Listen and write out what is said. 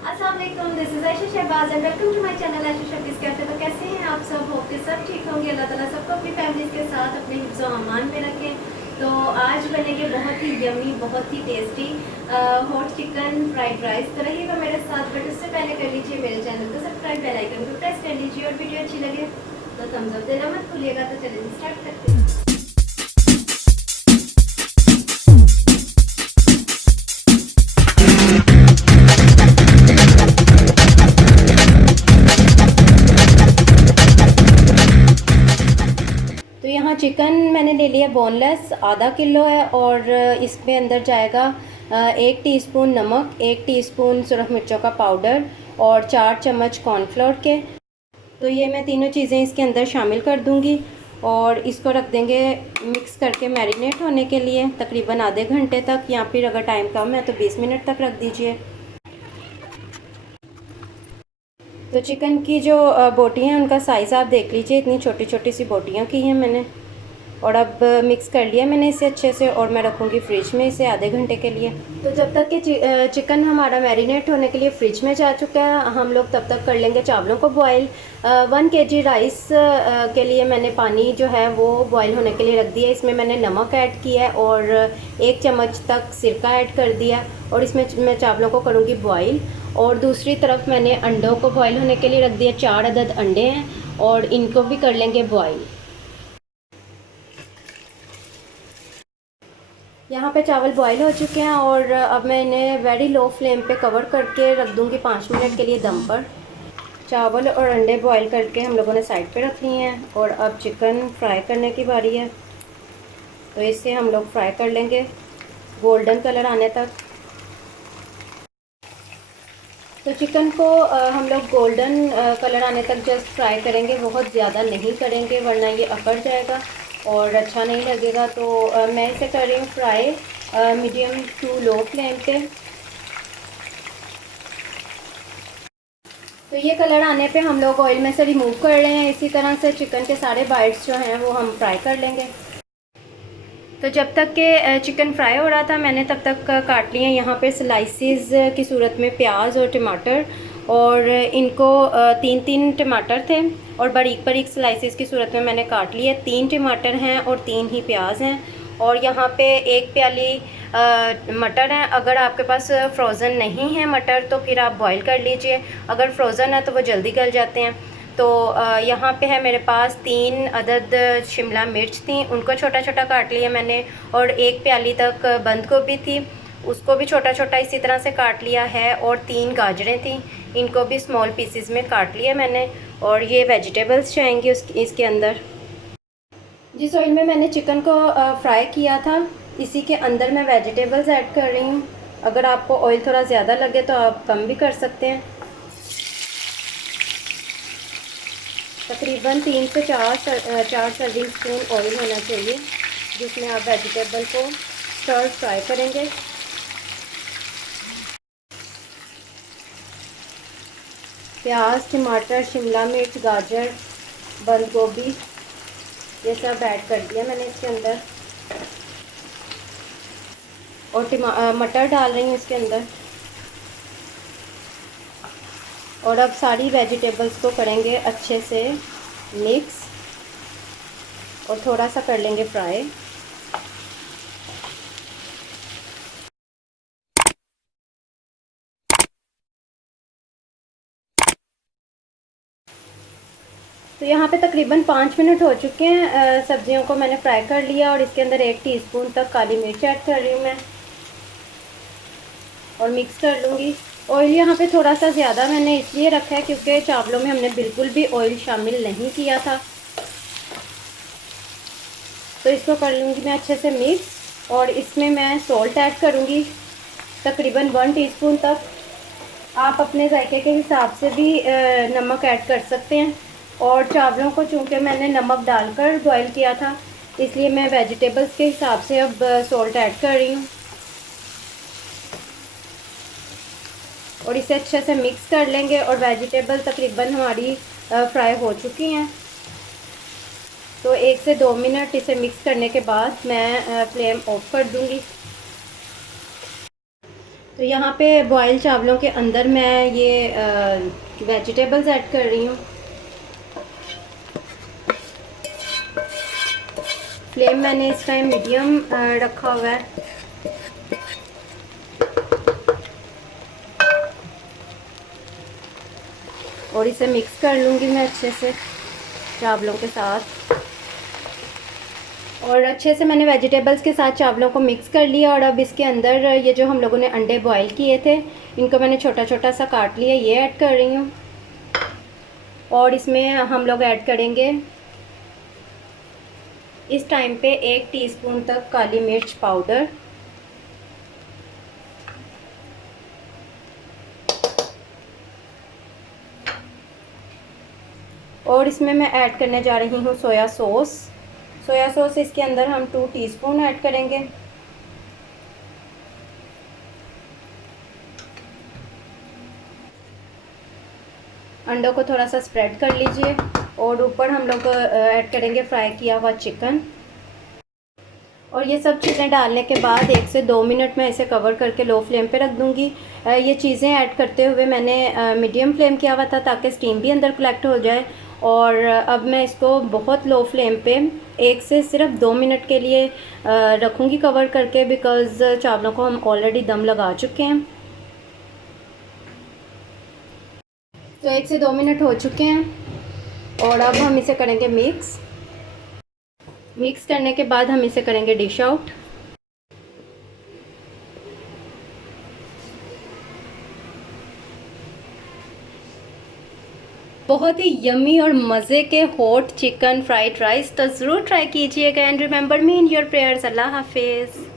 अस्सलाम वालेकुम, this is Ayesha Shahbaz and welcome to my channel Ayesha Shahbaz cafe. तो कैसे हैं आप सब? होप के सब ठीक होंगे। अल्लाह ताला सबको अपनी फैमिलीज़ के साथ अपने हिफ्ज़ व अमान में रखें। तो आज बनेंगे बहुत ही यमी, बहुत ही tasty hot chicken fried rice. तो रहिएगा मेरे साथ, बट उससे पहले कर लीजिए मेरे चैनल को सब्सक्राइब, बेल आइकन को प्रेस कर लीजिए और वीडियो अच्छी लगे तो थम्स अप देना मत भूलिएगा। तो चलिए स्टार्ट करते हैं। तो यहाँ चिकन मैंने ले लिया बोनलेस, आधा किलो है। और इसमें अंदर जाएगा 1 टीस्पून नमक, 1 टीस्पून सुरख मिर्चों का पाउडर और 4 चम्मच कॉर्नफ्लोर के। तो ये मैं तीनों चीज़ें इसके अंदर शामिल कर दूँगी और इसको रख देंगे मिक्स करके मैरिनेट होने के लिए तकरीबन आधे घंटे तक, या फिर अगर टाइम कम है तो 20 मिनट तक रख दीजिए। तो चिकन की जो बोटियाँ हैं उनका साइज़ आप देख लीजिए, इतनी छोटी छोटी सी बोटियाँ की हैं मैंने। और अब मिक्स कर लिया मैंने इसे अच्छे से, और मैं रखूँगी फ्रिज में इसे आधे घंटे के लिए। तो जब तक कि चिकन हमारा मैरिनेट होने के लिए फ्रिज में जा चुका है, हम लोग तब तक कर लेंगे चावलों को बॉयल। 1 kg राइस के लिए मैंने पानी जो है वो बॉयल होने के लिए रख दिया। इसमें मैंने नमक ऐड किया है और 1 चम्मच तक सिरका ऐड कर दिया, और इसमें मैं चावलों को करूँगी बॉयल। और दूसरी तरफ मैंने अंडों को बॉयल होने के लिए रख दिया। 4 अदद अंडे हैं और इनको भी कर लेंगे बॉयल। यहाँ पे चावल बॉईल हो चुके हैं और अब मैं इन्हें वेरी लो फ्लेम पे कवर करके रख दूँगी 5 मिनट के लिए दम पर। चावल और अंडे बॉईल करके हम लोगों ने साइड पे रख लिए हैं और अब चिकन फ्राई करने की बारी है। तो इसे हम लोग फ्राई कर लेंगे गोल्डन कलर आने तक। तो चिकन को हम लोग गोल्डन कलर आने तक जस्ट फ्राई करेंगे, बहुत ज़्यादा नहीं करेंगे वरना ये अकड़ जाएगा और अच्छा नहीं लगेगा। तो मैं इसे कर रही हूँ fry medium to low flame पे। तो ये कलर आने पे हम लोग ऑयल में से रिमूव कर रहे हैं। इसी तरह से चिकन के सारे बाइट्स जो हैं वो हम फ्राई कर लेंगे। तो जब तक के चिकन फ्राई हो रहा था मैंने तब तक काट लिए यहाँ पे स्लाइसिस की सूरत में प्याज और टमाटर। और इनको 3-3 टमाटर थे और बारीक बारीक स्लाइसिस की सूरत में मैंने काट लिए। 3 टमाटर हैं और 3 ही प्याज हैं। और यहाँ पे 1 प्याली मटर है। अगर आपके पास फ्रोज़न नहीं है मटर तो फिर आप बॉईल कर लीजिए, अगर फ्रोज़न है तो वो जल्दी गल जाते हैं। तो यहाँ पे है मेरे पास 3 अदद शिमला मिर्च थी, उनको छोटा छोटा काट लिया मैंने। और 1 प्याली तक बंद गोभी थी, उसको भी छोटा छोटा इसी तरह से काट लिया है। और 3 गाजरें थी, इनको भी स्मॉल पीसेस में काट लिया मैंने। और ये वेजिटेबल्स जाएंगी इसके अंदर। जिस ऑयल में मैंने चिकन को फ्राई किया था इसी के अंदर मैं वेजिटेबल्स ऐड कर रही हूँ। अगर आपको ऑयल थोड़ा ज़्यादा लगे तो आप कम भी कर सकते हैं। तकरीबन 3 से 4 सर्विंग स्पून ऑयल होना चाहिए जिसमें आप वेजिटेबल को स्टर फ्राई करेंगे। प्याज, टमाटर, शिमला मिर्च, गाजर, बंद गोभी ये सब ऐड कर दिया मैंने इसके अंदर। और मटर डाल रही हूँ इसके अंदर। और अब सारी वेजिटेबल्स को करेंगे अच्छे से मिक्स और थोड़ा सा कर लेंगे फ्राई। तो यहाँ पे तकरीबन 5 मिनट हो चुके हैं। सब्जियों को मैंने फ्राई कर लिया और इसके अंदर 1 टीस्पून तक काली मिर्च ऐड कर रही हूँ मैं और मिक्स कर लूँगी। ऑयल यहाँ पे थोड़ा सा ज़्यादा मैंने इसलिए रखा है क्योंकि चावलों में हमने बिल्कुल भी ऑयल शामिल नहीं किया था। तो इसको कर लूँगी मैं अच्छे से मिक्स और इसमें मैं सॉल्ट ऐड करूँगी तकरीबन 1 टीस्पून तक। आप अपने जायके के हिसाब से भी नमक ऐड कर सकते हैं। और चावलों को चूँकि मैंने नमक डालकर बॉईल किया था इसलिए मैं वेजिटेबल्स के हिसाब से अब सॉल्ट ऐड कर रही हूँ। और इसे अच्छे से मिक्स कर लेंगे और वेजिटेबल तकरीबन हमारी फ्राई हो चुकी हैं। तो 1 से 2 मिनट इसे मिक्स करने के बाद मैं फ्लेम ऑफ कर दूँगी। तो यहाँ पे बॉयल चावलों के अंदर मैं ये वेजिटेबल्स ऐड कर रही हूँ। फ्लेम मैंने इस टाइम मीडियम रखा हुआ है। और इसे मिक्स कर लूँगी मैं अच्छे से चावलों के साथ। और अच्छे से मैंने वेजिटेबल्स के साथ चावलों को मिक्स कर लिया। और अब इसके अंदर ये जो हम लोगों ने अंडे बॉईल किए थे, इनको मैंने छोटा छोटा सा काट लिया, ये ऐड कर रही हूँ। और इसमें हम लोग ऐड करेंगे इस टाइम पे 1 टीस्पून तक काली मिर्च पाउडर, और इसमें मैं ऐड करने जा रही हूँ सोया सॉस। सोया सॉस इसके अंदर हम 2 टीस्पून ऐड करेंगे। अंडों को थोड़ा सा स्प्रेड कर लीजिए और ऊपर हम लोग ऐड करेंगे फ्राई किया हुआ चिकन। और ये सब चीज़ें डालने के बाद 1 से 2 मिनट मैं इसे कवर करके लो फ्लेम पे रख दूँगी। ये चीज़ें ऐड करते हुए मैंने मीडियम फ्लेम किया हुआ था ताकि स्टीम भी अंदर कलेक्ट हो जाए। और अब मैं इसको बहुत लो फ्लेम पे 1 से सिर्फ 2 मिनट के लिए रखूँगी कवर करके, बिकॉज़ चावलों को हम ऑलरेडी दम लगा चुके हैं। तो 1 से 2 मिनट हो चुके हैं और अब हम इसे करेंगे मिक्स करने के बाद हम इसे करेंगे डिश आउट। बहुत ही यम्मी और मज़े के हॉट चिकन फ्राइड राइस तो ज़रूर ट्राई कीजिएगा। And remember me in your prayers. अल्लाह हाफिज़।